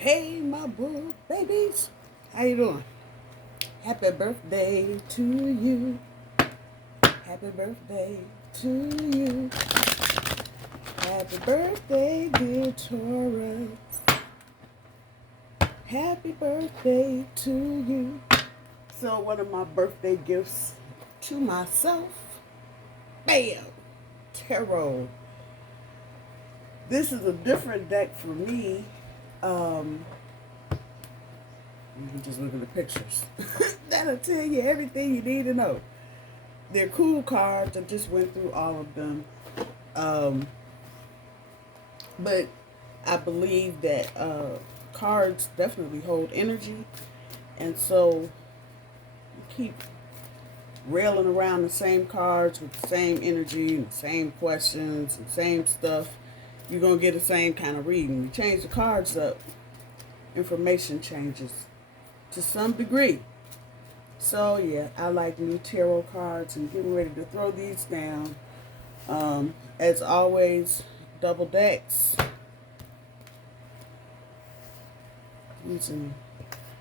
Hey, my boo babies. How you doing? Happy birthday to you. Happy birthday to you. Happy birthday, dear Taurus. Happy birthday to you. So one of my birthday gifts to myself, bam, tarot. This is a different deck for me. You can just look at the pictures. That'll tell you everything you need to know. They're cool cards. I just went through all of them. But I believe that cards definitely hold energy. And so keep railing around the same cards with the same energy and the same questions and same stuff. You're going to get the same kind of reading. You change the cards up, information changes to some degree. So yeah, I like new tarot cards and getting ready to throw these down. As always, double decks. Using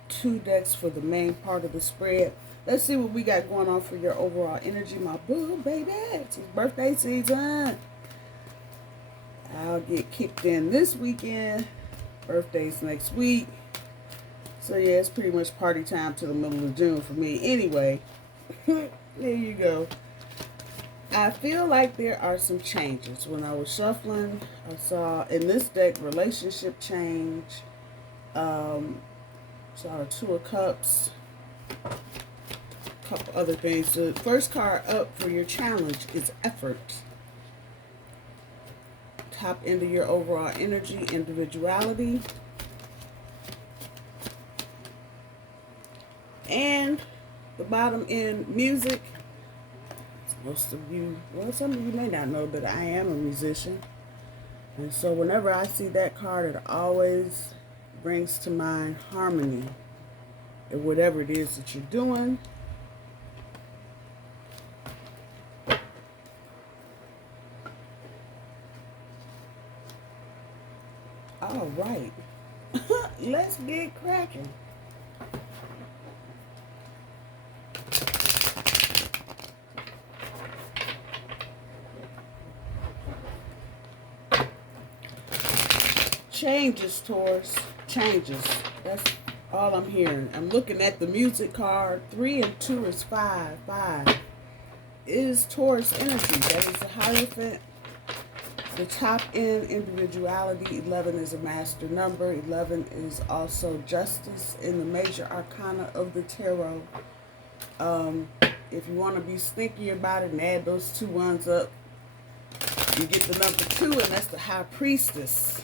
2 decks for the main part of the spread. Let's see what we got going on for your overall energy, my boo baby. It's birthday season. I'll get kicked in this weekend. Birthday's next week. So yeah, it's pretty much party time to the middle of June for me. Anyway, there you go. I feel like there are some changes. When I was shuffling, I saw in this deck relationship change. Saw a 2 of Cups. A couple other things. The first card up for your challenge is effort. Top end of your overall energy, individuality. And the bottom end, music. Most of you, well, some of you may not know, but I am a musician. And so whenever I see that card, it always brings to mind harmony in whatever it is that you're doing. All right. Let's get cracking. Changes, Taurus. Changes. That's all I'm hearing. I'm looking at the music card. 3 and 2 is 5. 5 is Taurus energy. That is the Hierophant. The top end, individuality. 11 is a master number. 11 is also justice in the major arcana of the tarot. If you want to be sneaky about it and add those 2 ones up, you get the number 2, and that's the High Priestess.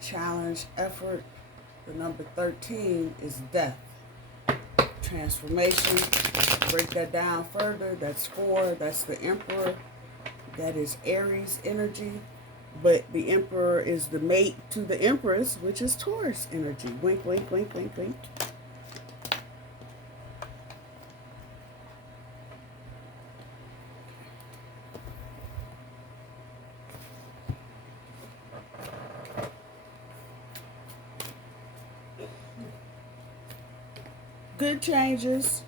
Challenge, effort. The number 13 is death. Transformation. Break that down further. That's 4. That's the Emperor. That is Aries energy. But the Emperor is the mate to the Empress, which is Taurus energy. Wink, wink, wink, wink, wink. Good changes.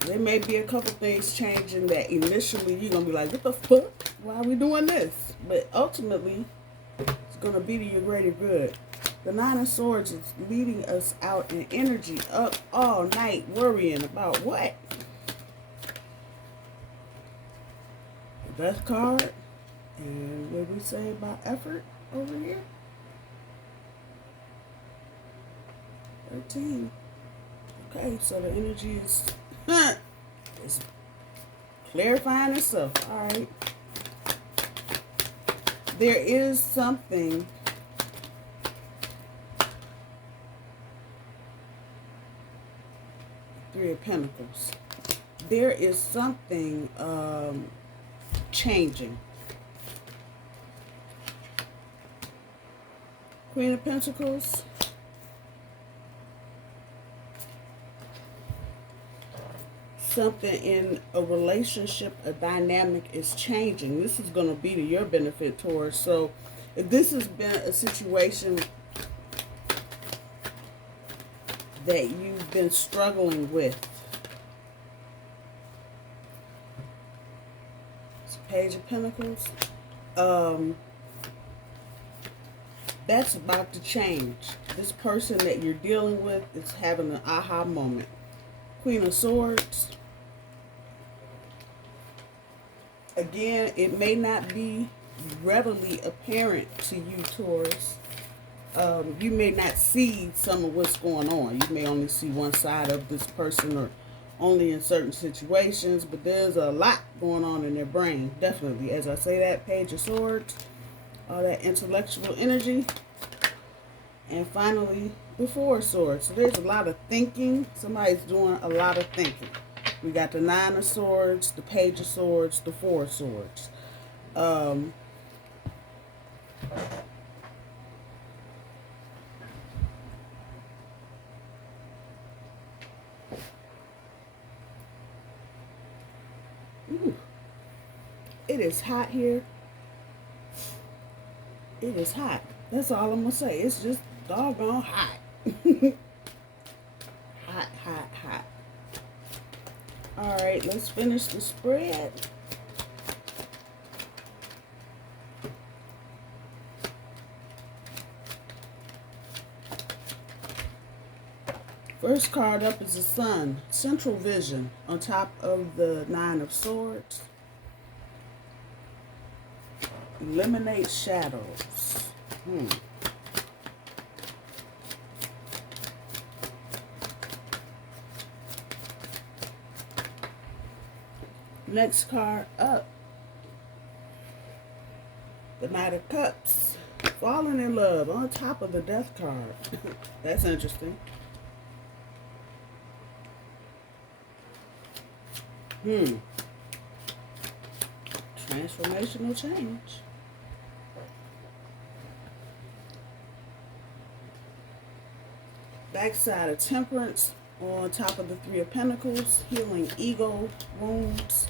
There may be a couple things changing that initially you're going to be like, what the fuck? Why are we doing this? But ultimately, it's going to be to your greater good. The 9 of Swords is leading us out in energy, up all night worrying about what? The Death card. And what we say about effort over here? 13. Okay, so the energy is it's clarifying itself. All right. There is something Three of Pentacles. There is something changing. Queen of Pentacles. Something in a relationship, a dynamic is changing. This is going to be to your benefit, Taurus. So If this has been a situation that you've been struggling with, it's Page of Pentacles, that's about to change. This person that you're dealing with is having an aha moment. Queen of Swords. Again, it may not be readily apparent to you, Taurus. You may not see some of what's going on. You may only see one side of this person, or only in certain situations, but there's a lot going on in their brain, definitely. As I say that, Page of Swords, all that intellectual energy. And finally, the Four of Swords. So there's a lot of thinking. Somebody's doing a lot of thinking. We got the Nine of Swords, the Page of Swords, the Four of Swords. It is hot here. It is hot. That's all I'm going to say. It's just doggone hot. Hot, hot, hot. All right, let's finish the spread. First card up is the Sun. Central Vision on top of the Nine of Swords. Eliminate shadows. Next card up, the Knight of Cups. Falling in love on top of the Death card. That's interesting. Transformational change. Backside of Temperance on top of the Three of Pentacles. Healing ego wounds.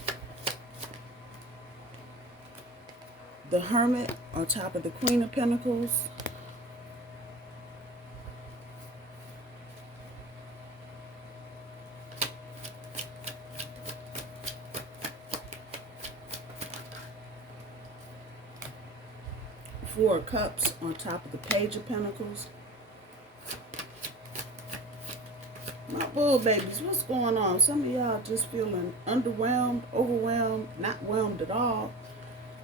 The Hermit on top of the Queen of Pentacles. Four of Cups on top of the Page of Pentacles. My bull babies, what's going on? Some of y'all just feeling underwhelmed, overwhelmed, not whelmed at all.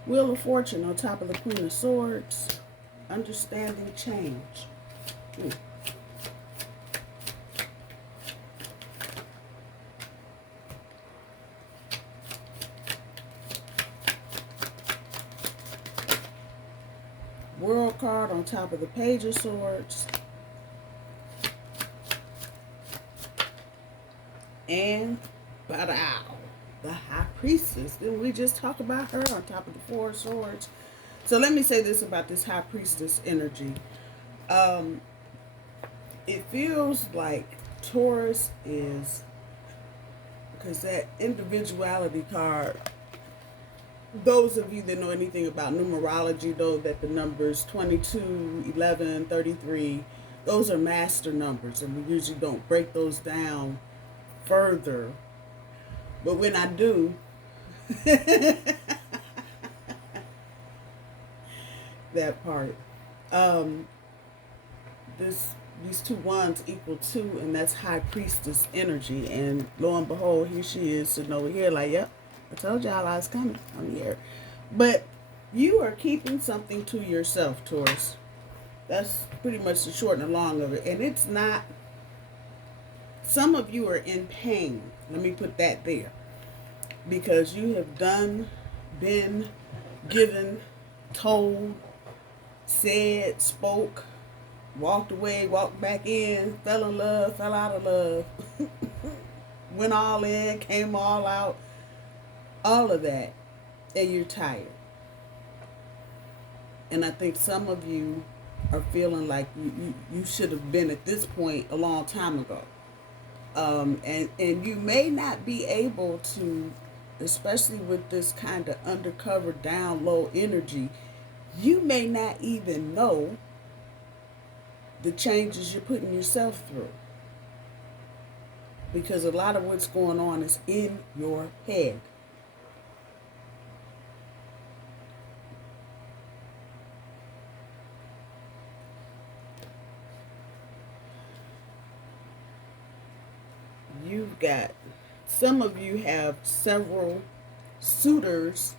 Wheel of Fortune on top of the Queen of Swords. Understanding change. World card on top of the Page of Swords. And Badao, the High Priestess. Didn't we just talk about her on top of the Four of Swords? So let me say this about this High Priestess energy. It feels like Taurus is, because that individuality card, those of you that know anything about numerology know that the numbers 22, 11, 33, those are master numbers, and we usually don't break those down further. But when I do, that part, these two ones equal 2, and that's High Priestess energy. And lo and behold, here she is sitting over here like, yep, I told y'all I was coming. I'm here. But you are keeping something to yourself, Taurus. That's pretty much the short and the long of it. And it's not, some of you are in pain. Let me put that there. Because you have been given, told, said, spoke, walked away, walked back in, fell in love, fell out of love, went all in, came all out, all of that, and you're tired. And I think some of you are feeling like you should have been at this point a long time ago. And you may not be able to, especially with this kind of undercover down low energy, You may not even know the changes you're putting yourself through, because a lot of what's going on is in your head. You've got, some of you have several suitors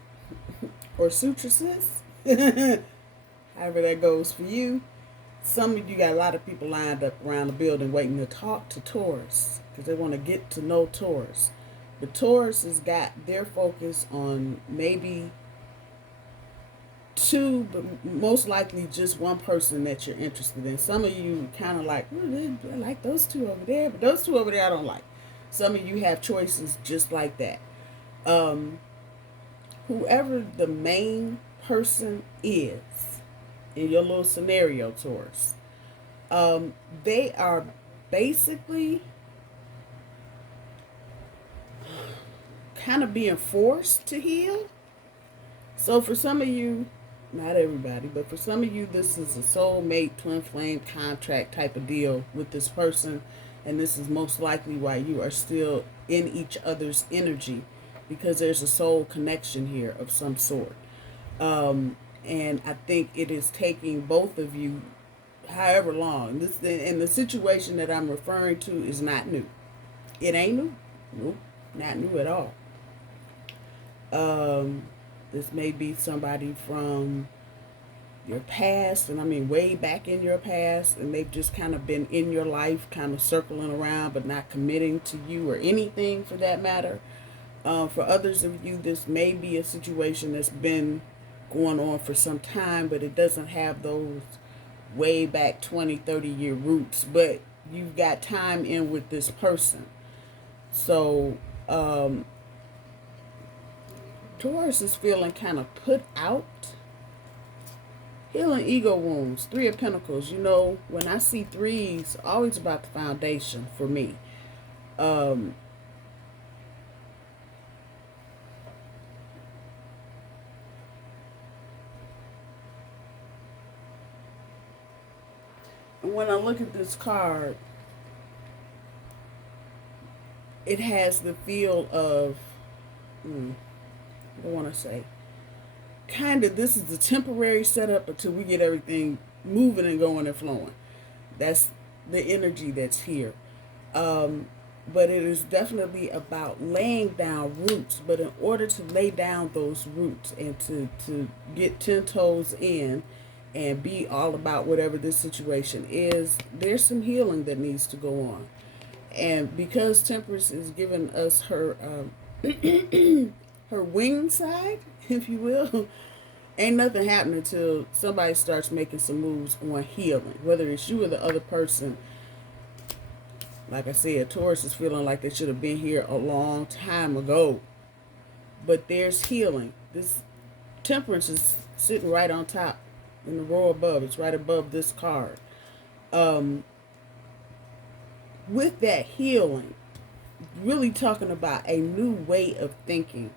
or suitresses, however that goes for you. Some of you got a lot of people lined up around the building waiting to talk to Taurus because they want to get to know Taurus. But Taurus has got their focus on maybe two, but most likely just one person that you're interested in. Some of you kind of like, I like those two over there, but those two over there I don't like. Some of you have choices just like that. Whoever the main person is in your little scenario, Taurus, they are basically kind of being forced to heal. So for some of you, not everybody, but for some of you, this is a soulmate, twin flame contract type of deal with this person. And this is most likely why you are still in each other's energy, because there's a soul connection here of some sort. And I think it is taking both of you however long. And the situation that I'm referring to is not new. It ain't new. Nope, not new at all. This may be somebody from your past, and I mean way back in your past, and they've just kind of been in your life, kind of circling around, but not committing to you or anything for that matter. For others of you, this may be a situation that's been going on for some time, but it doesn't have those way back 20-30 year roots, but you've got time in with this person. So Taurus is feeling kind of put out, healing ego wounds. 3 of Pentacles. You know, when I see threes, always about the foundation for me. When I look at this card, it has the feel of, I want to say, kind of, this is a temporary setup until we get everything moving and going and flowing. That's the energy that's here. But it is definitely about laying down roots. But in order to lay down those roots and to get 10 toes in and be all about whatever this situation is, there's some healing that needs to go on. And because Temperance is giving us her her wing side, if you will, ain't nothing happening until somebody starts making some moves on healing. Whether it's you or the other person. Like I said, Taurus is feeling like they should have been here a long time ago. But there's healing. This Temperance is sitting right on top in the row above. It's right above this card. With that healing, really talking about a new way of thinking.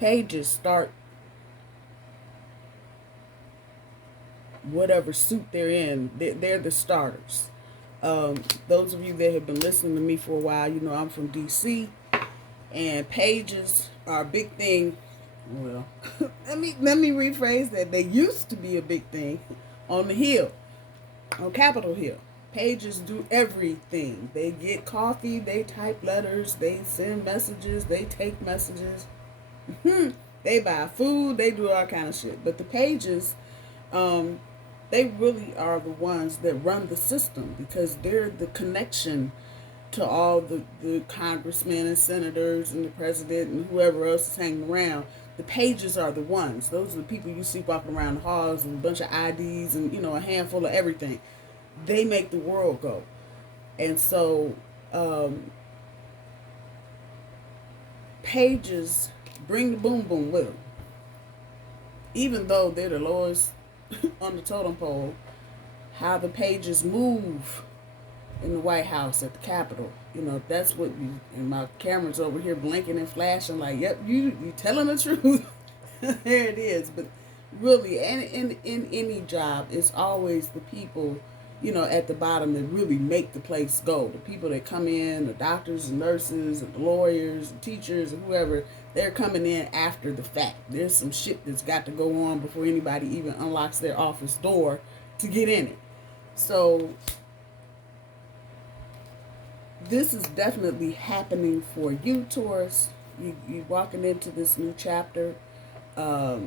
Pages start whatever suit they're in. They're the starters. Those of you that have been listening to me for a while, you know I'm from DC, and pages are a big thing. Well, let me rephrase that. They used to be a big thing on the Hill, on Capitol Hill. Pages do everything. They get coffee, they type letters, they send messages, they take messages. They buy food, they do all kind of shit. But the pages, they really are the ones that run the system, because they're the connection to all the congressmen and senators and the president and whoever else is hanging around. The pages are the ones. Those are the people you see walking around the halls with a bunch of IDs and, you know, a handful of everything. They make the world go. And so pages bring the boom boom with them. Even though they're the lowest on the totem pole, how the pages move in the White House at the Capitol, you know, that's what you, and my camera's over here blinking and flashing like, yep, you telling the truth. There it is. But really, and in any job, it's always the people, at the bottom that really make the place go. The people that come in, the doctors and nurses and the lawyers and teachers and whoever, they're coming in after the fact. There's some shit that's got to go on before anybody even unlocks their office door to get in it. So this is definitely happening for you, Taurus. You're walking into this new chapter, a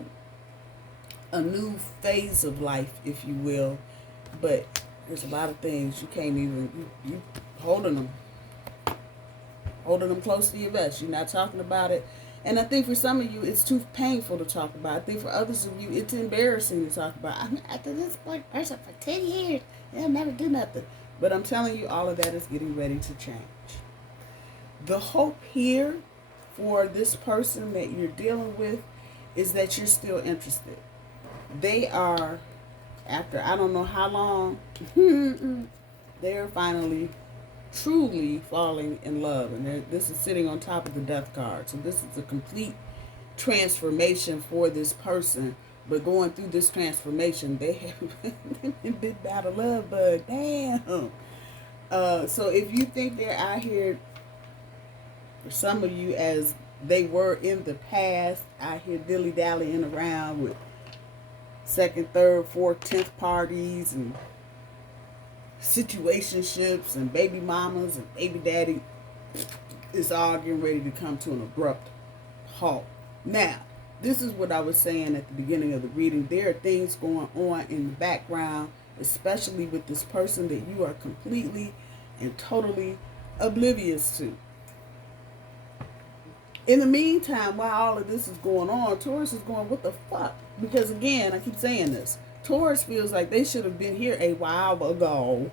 new phase of life, if you will. But there's a lot of things you can't even, you holding them close to your vest. You're not talking about it. And I think for some of you, it's too painful to talk about. I think for others of you, it's embarrassing to talk about. I'm after this person for 10 years. They'll never do nothing. But I'm telling you, all of that is getting ready to change. The hope here for this person that you're dealing with is that you're still interested. They are, after I don't know how long, they're finally truly falling in love. And this is sitting on top of the death card. So this is a complete transformation for this person. But going through this transformation, they have been out of love bug. Damn. So if you think they're out here, for some of you, as they were in the past, out here dilly-dallying around with second, third, fourth, 10th parties and situationships and baby mamas and baby daddy, it's all getting ready to come to an abrupt halt. Now, this is what I was saying at the beginning of the reading. There are things going on in the background, especially with this person that you are completely and totally oblivious to. In the meantime, while all of this is going on, Taurus is going, what the fuck? Because again, I keep saying this, Taurus feels like they should have been here a while ago.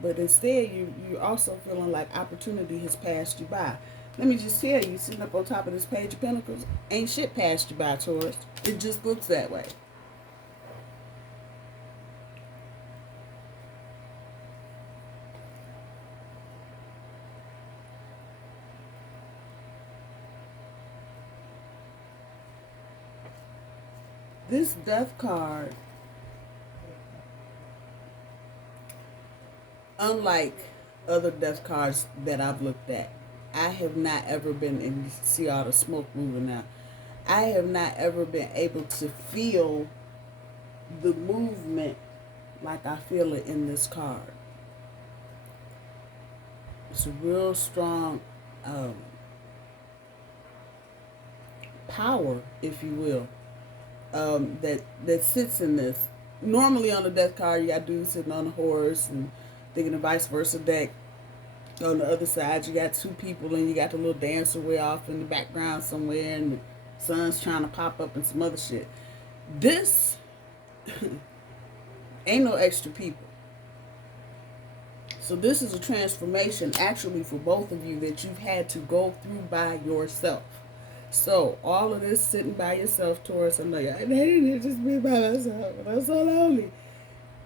But instead, you're also feeling like opportunity has passed you by. Let me just tell you, sitting up on top of this Page of Pentacles, ain't shit passed you by, Taurus. It just looks that way. This Death card, unlike other Death cards that I've looked at, I have not ever been, and you see all the smoke moving now, I have not ever been able to feel the movement like I feel it in this card. It's a real strong power, if you will, that sits in this. Normally on the Death card, you got dudes sitting on a horse, and thinking the VICEVERSA deck. On the other side, you got two people, and you got the little dancer way off in the background somewhere, and the sun's trying to pop up and some other shit. This ain't no extra people. So this is a transformation actually for both of you that you've had to go through by yourself. So all of this sitting by yourself, Taurus, I know you didn't just be by myself, but I'm so lonely.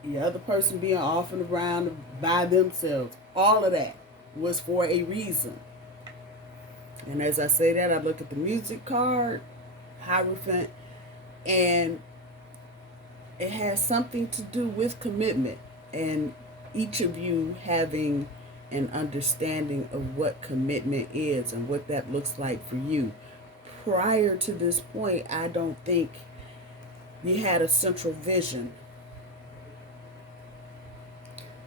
The other person being off and around by themselves. All of that was for a reason. And as I say that, I look at the music card, Hierophant, and it has something to do with commitment. And each of you having an understanding of what commitment is and what that looks like for you. Prior to this point, I don't think you had a central vision.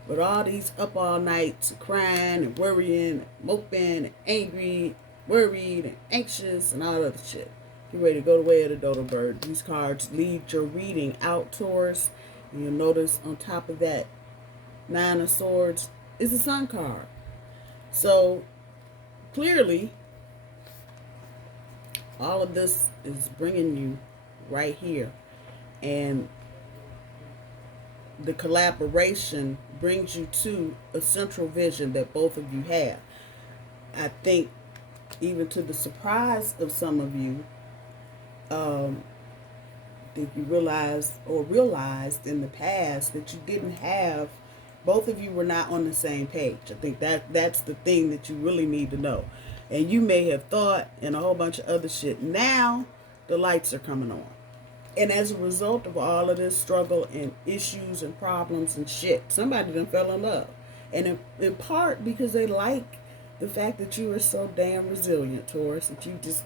But all these up all nights, crying and worrying, and moping and angry, worried and anxious and all other shit. Get ready to go the way of the dodo bird. These cards lead your reading out, Taurus. And you'll notice on top of that Nine of Swords is the Sun card. So clearly, all of this is bringing you right here. And the collaboration brings you to a central vision that both of you have. I think even to the surprise of some of you, that you realized in the past that you didn't have, both of you were not on the same page. I think that's the thing that you really need to know. And you may have thought and a whole bunch of other shit. Now the lights are coming on. And as a result of all of this struggle and issues and problems and shit, somebody done fell in love. And in part because they like the fact that you are so damn resilient, Taurus, that you just,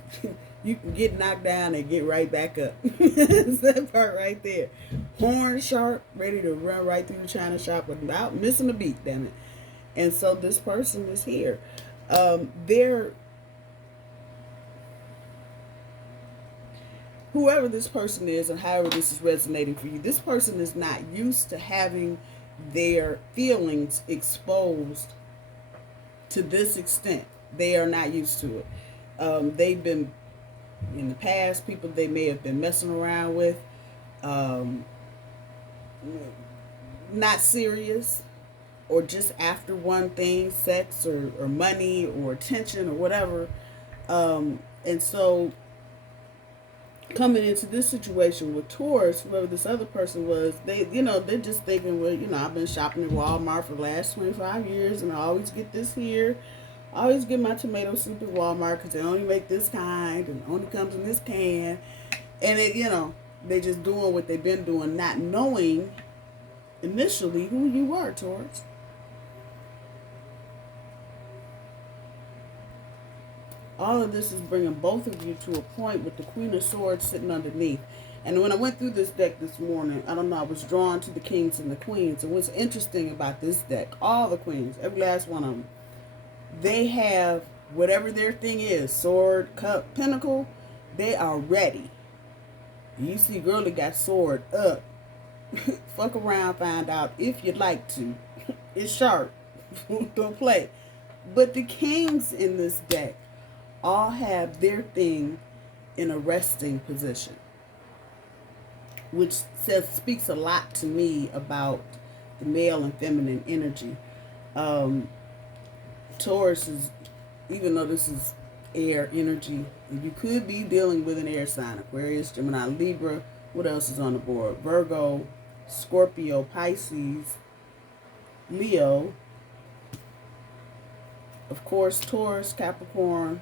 you can get knocked down and get right back up. It's that part right there. Horn sharp, ready to run right through the china shop without missing a beat, damn it. And so this person is here. They're, whoever this person is and however this is resonating for you, this person is not used to having their feelings exposed to this extent. They are not used to it. They've been, in the past, people they may have been messing around with, not serious, or just after one thing, sex or money or attention or whatever. And so coming into this situation with Taurus, whoever this other person was, they're just thinking, well, I've been shopping at Walmart for the last 25 years and I always get this here. I always get my tomato soup at Walmart because they only make this kind and only comes in this can. And they just doing what they've been doing, not knowing initially who you are, Taurus. All of this is bringing both of you to a point with the Queen of Swords sitting underneath. And when I went through this deck this morning, I don't know, I was drawn to the kings and the queens. And what's interesting about this deck, all the queens, every last one of them, they have whatever their thing is, sword, cup, pentacle, they are ready. You see girlie got sword up. Fuck around, find out if you'd like to. It's sharp. Don't play. But the kings in this deck all have their thing in a resting position, which speaks a lot to me about the male and feminine energy. Taurus is, even though this is air energy, you could be dealing with an air sign: Aquarius, Gemini, Libra. What else is on the board? Virgo, Scorpio, Pisces, Leo, of course, Taurus, Capricorn.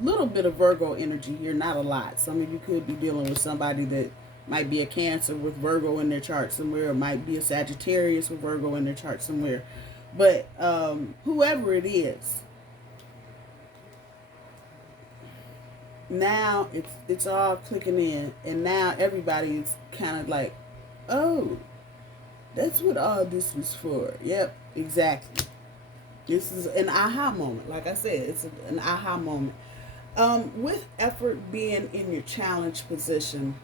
Little bit of Virgo energy here, not a lot. Some of you could be dealing with somebody that might be a Cancer with Virgo in their chart somewhere, or might be a Sagittarius with Virgo in their chart somewhere. But whoever it is, now it's all clicking in, and now everybody is kind of like, oh, that's what all this was for. Yep, exactly. This is an aha moment. Like I said, it's an aha moment. With effort being in your challenge position,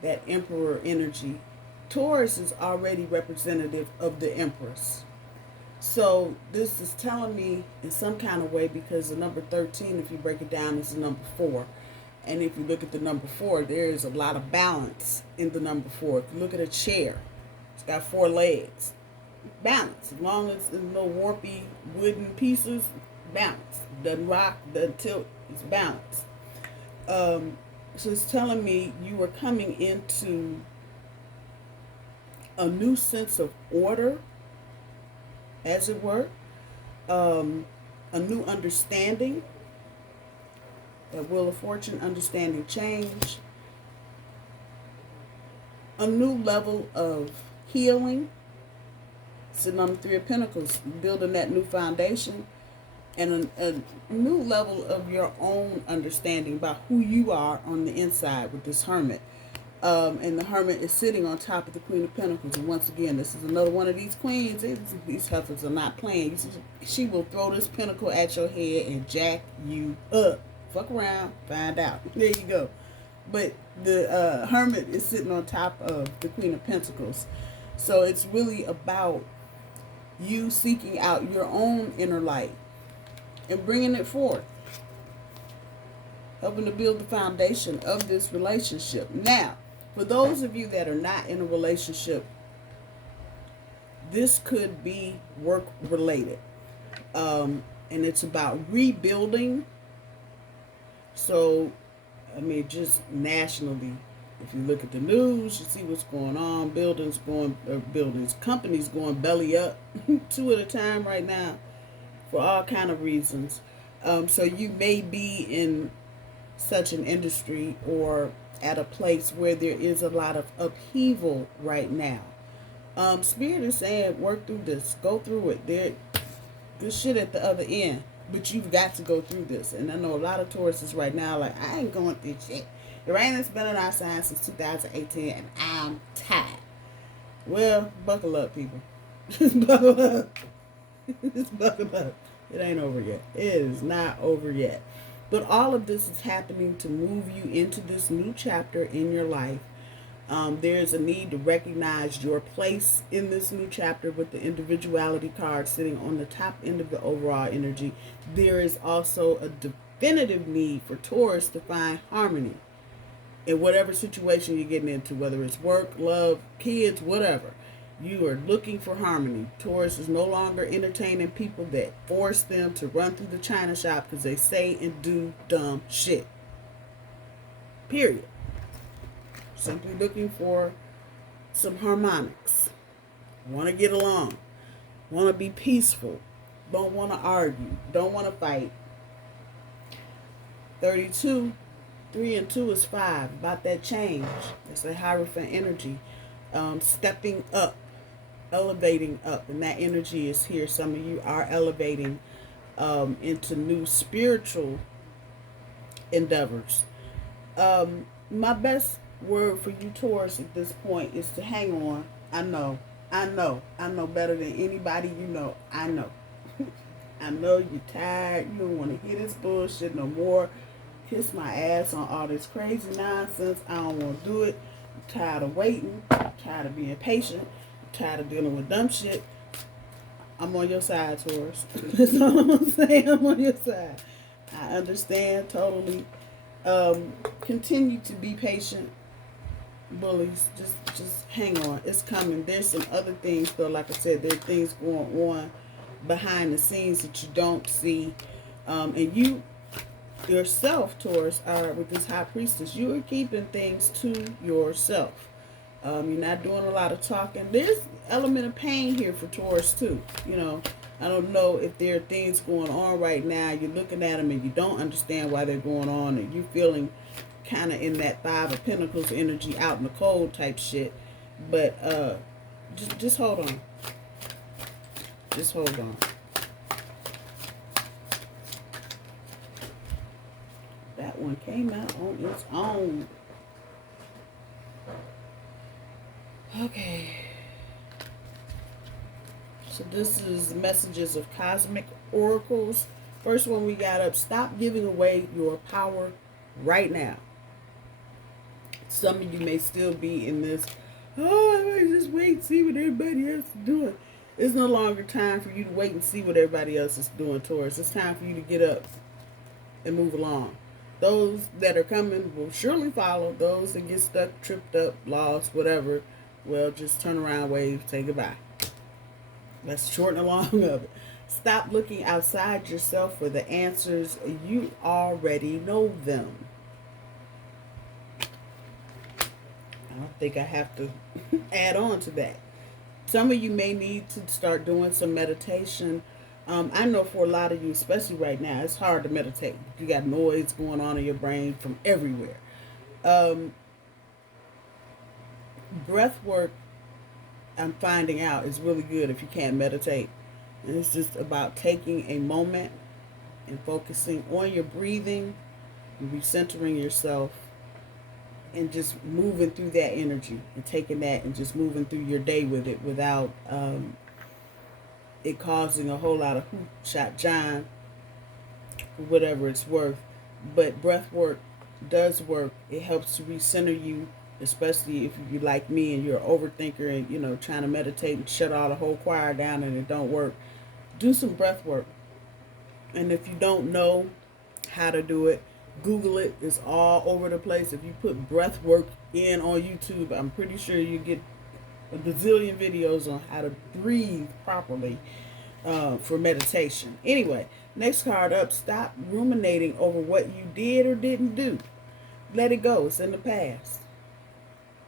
that Emperor energy, Taurus is already representative of the Empress. So this is telling me in some kind of way, because the number 13, if you break it down, is the number 4. And if you look at the number 4, there is a lot of balance in the number 4. If you look at a chair, it's got 4 legs. Balance. As long as there's no warpy wooden pieces, balance. Doesn't rock, doesn't tilt, it's balance. So it's telling me you were coming into a new sense of order, as it were, a new understanding, that Wheel of Fortune, understanding change, a new level of healing, sitting on the 3 of Pentacles, building that new foundation, and a new level of your own understanding about who you are on the inside with this Hermit. And the Hermit is sitting on top of the Queen of Pentacles. And once again, this is another one of these queens. These heifers are not playing. She will throw this pentacle at your head and jack you up. Fuck around, find out. There you go. But the Hermit is sitting on top of the Queen of Pentacles. So it's really about you seeking out your own inner light and bringing it forth, helping to build the foundation of this relationship. Now, for those of you that are not in a relationship, this could be work related, and it's about rebuilding. So, I mean, just nationally, if you look at the news, you see what's going on. Companies going belly up 2 at a time right now for all kind of reasons. So you may be in such an industry or at a place where there is a lot of upheaval right now. Spirit is saying, work through this, go through it. There, good shit at the other end, but you've got to go through this. And I know a lot of Tauruses right now, like, I ain't going through shit. The rain has been on our sign since 2018, and I'm tired. Well, buckle up, people. Just buckle up. Just buckle up. It ain't over yet. It is not over yet. But all of this is happening to move you into this new chapter in your life. There's a need to recognize your place in this new chapter with the individuality card sitting on the top end of the overall energy. There is also a definitive need for Taurus to find harmony in whatever situation you're getting into, whether it's work, love, kids, whatever. You are looking for harmony. Taurus is no longer entertaining people that force them to run through the china shop because they say and do dumb shit. Period. Simply looking for some harmonics. Want to get along. Want to be peaceful. Don't want to argue. Don't want to fight. 32, 3 and 2 is 5. About that change. It's a Hierophant energy. Stepping up. Elevating up. And that energy is here. Some of you are elevating into new spiritual endeavors. My best word for you Taurus at this point is to hang on. I know better than anybody you know. I know you're tired. You don't want to hear this bullshit no more. Kiss my ass on all this crazy nonsense. I don't want to do it. I'm tired of waiting. I'm tired of being patient. I'm tired of dealing with dumb shit. I'm on your side, Taurus. That's all I'm gonna say. I'm on your side. I understand totally. Continue to be patient. Bullies, just hang on. It's coming. There's some other things though. Like I said, there are things going on behind the scenes that you don't see. And you yourself, Taurus, are with this High Priestess. You are keeping things to yourself. You're not doing a lot of talking. There's an element of pain here for Taurus too. You know, I don't know if there are things going on right now. You're looking at them and you don't understand why they're going on, and you're feeling kind of in that 5 of Pentacles energy, out in the cold type shit. But just hold on. Just hold on. That one came out on its own. Okay. So this is messages of cosmic oracles. First one we got up: stop giving away your power right now. Some of you may still be in this, oh, just wait and see what everybody else is doing. It's no longer time for you to wait and see what everybody else is doing, Taurus. It's time for you to get up and move along. Those that are coming will surely follow. Those that get stuck, tripped up, lost, whatever, well, just turn around, wave, say goodbye. That's short and long of it. Stop looking outside yourself for the answers. You already know them. I don't think I have to add on to that. Some of you may need to start doing some meditation. I know for a lot of you, especially right now, it's hard to meditate. You got noise going on in your brain from everywhere. Breath work, I'm finding out, is really good if you can't meditate. And it's just about taking a moment and focusing on your breathing and recentering yourself and just moving through that energy and taking that and just moving through your day with it without it causing a whole lot of hoot, shot, John, whatever it's worth. But breath work does work. It helps to recenter you, especially if you're like me and you're an overthinker and, you know, trying to meditate and shut all the whole choir down and it don't work. Do some breath work. And if you don't know how to do it, Google it. It's all over the place. If you put breath work in on YouTube, I'm pretty sure you get a bazillion videos on how to breathe properly for meditation. Anyway, next card up: stop ruminating over what you did or didn't do. Let it go. It's in the past.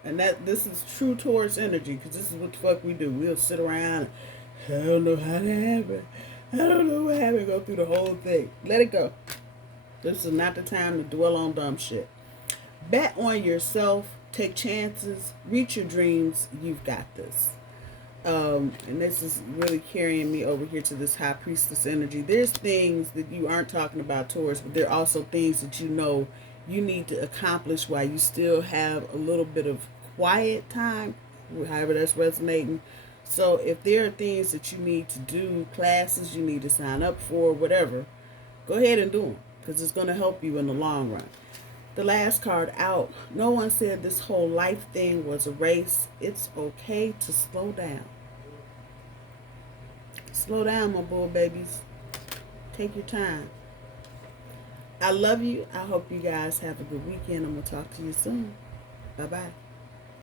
And this is true Taurus energy, because this is what the fuck we do. We'll sit around, I don't know how that happened. I don't know what happened. Go through the whole thing. Let it go. This is not the time to dwell on dumb shit. Bet on yourself. Take chances. Reach your dreams. You've got this. And this is really carrying me over here to this high priestess energy. There's things that you aren't talking about, Taurus, but there are also things that you know you need to accomplish while you still have a little bit of quiet time, however that's resonating. So if there are things that you need to do, classes you need to sign up for, whatever, go ahead and do them, because it's going to help you in the long run. The last card out, no one said this whole life thing was a race. It's okay to slow down. Slow down, my bull babies. Take your time. I love you. I hope you guys have a good weekend. I'm going to talk to you soon. Bye-bye.